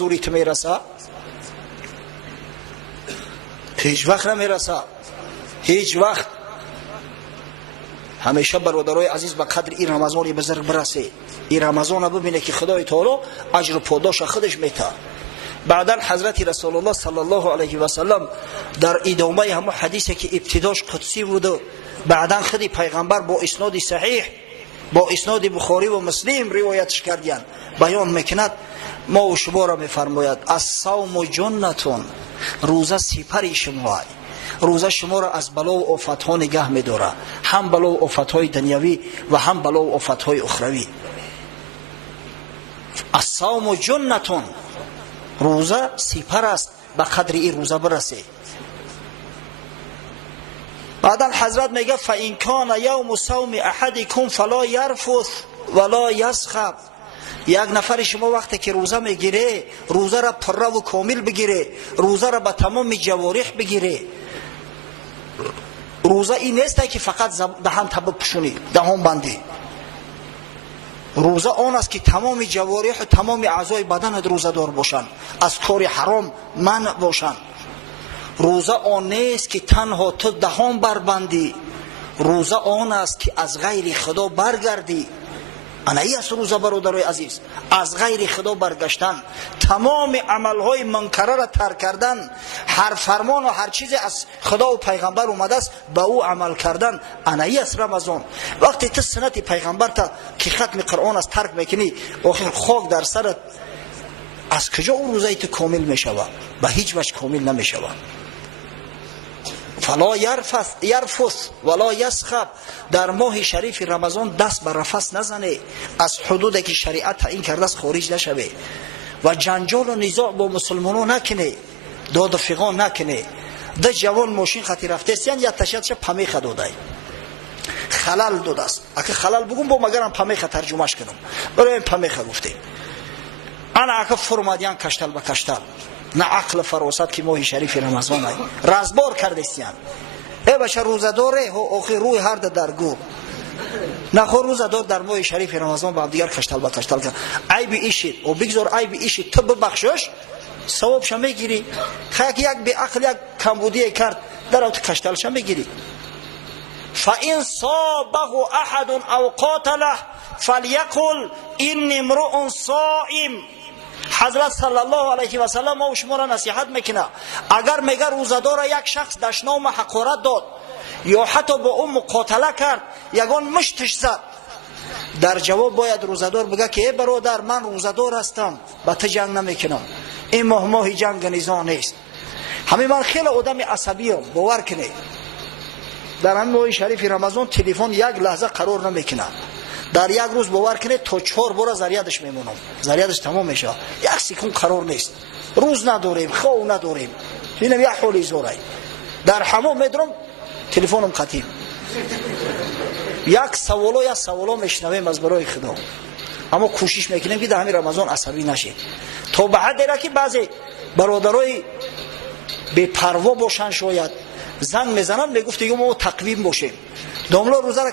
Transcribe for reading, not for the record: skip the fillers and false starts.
زوریت میرسه؟ هیچ وقت نمیرسه. هیچ وقت. همیشه برادرای عزیز به قدر این رمضان بزرگ برسه. این رمضان ببینه که خدای تعالی اجر و پاداش خودش میده. بعدا حضرت رسول الله صلی الله علیه و سلم در ادامه همون حدیثی که ابتداش قدسی بود، بعدا خودی پیغمبر با اسناد صحیح، با اسناد بخاری و مسلم روایتش کردن، بیان میکند ما و شما را میفرماید الصوم جنتون، روزه سپر شما، روزه شما را از بلا و آفت ها نگه می‌داره، هم بلا و آفت های دنیوی و هم بلا و آفت های اخروی. الصوم جنتون، روزه سپر است، به قدر این روزه برسه. بعدا حضرت میگه فإن کان یوم صوم احدکم فلا یرفث ولا یسخب. یک نفر شما وقتی که روزه میگیره، روزه را پره و کامل بگیره، روزه را به تمام جوارح بگیره. روزه این نیست که فقط دهان تبه پشونی، دهان بندی. روزه آن است که تمام جوارح و تمام اعضای بدن روزه دار باشند، از کار حرام منع باشند. روزه آن نیست که تنها تو دهان بربندی، روزه آن است که از غیر خدا برگردی. انایی است روزه برادرای عزیز، از غیر خدا برگشتن، تمام عملهای منکره را ترک کردن، هر فرمان و هر چیز از خدا و پیغمبر اومده است به او عمل کردن. انایی است رمضان. وقتی تو سنت پیغمبر تا که ختم قرآن است ترک میکنی، آخر خاک در سرت، از کجا اون روزه تو کامل میشود؟ به هیچ وجه کامل نمیشود. فلا یرفث ولا یسخب. در ماه شریف رمضان دست به رفث نزنه، از حدودی که شریعت تعیین کرده است خارج نشوه و جنجال و نزاع با مسلمانان نکنه، داد و فغان نکنه. ده جوان ماشین خطی رفته استیان یا تشدش پمیخ داده، خلل داده است. اگه خلل بگم با مگرم پمیخ ترجمهش کنم، برای این پمیخ گفته. انا اگه فرمادیان کشتل به کشتل، نه عقل فراست که ماه شریف رمضان های رزبار کردستیان. ای بشه روزه داره آخی روی هر درگو نخور روزه دار در ماه شریف رمضان با دیگر کشتل با کشتل کن. عیب ایشید و بگذار عیب ایشید تو ببخشش، ثواب شم میگیری. خیلی یک به عقل یک کمبودی کرد در اوت کشتل شم میگیری. فإن صابه احد او قاتله فلیقل این امرؤ صائم. حضرت صلی الله علیه و سلم ما و شما را نصیحت میکنه، اگر میگه روزدار یک شخص دشنام حقارت داد یا حتی با اون مقاتله کرد، یگان مشتش زد، در جواب باید روزدار بگه که ای برادر من روزدار هستم، با تو جنگ نمیکنم، این ماه جنگ نیزا نیست. همین من خیلی آدم عصبی هم، باور کنه در همین ماه شریف رمضان تلفن یک لحظه قرار نمیکنه. در یک روز باور کنه تا 4 بار زریادش میمونم، زریادش تمام میشه، یک سکون قرار نیست. روز نداریم، خواب نداریم، اینم یک حالی زوره. در حمام میدرم تلفنم قطعی، یک سوالا میشنویم از برای خدا. اما کوشش میکنیم که در همین رمضان عصبی نشیم. تا بعد دیره که بعضی برادرای بی پروا باشن، شاید زنگ میزنن میگفت دیگه ما تقویم باشیم، داملا روزه را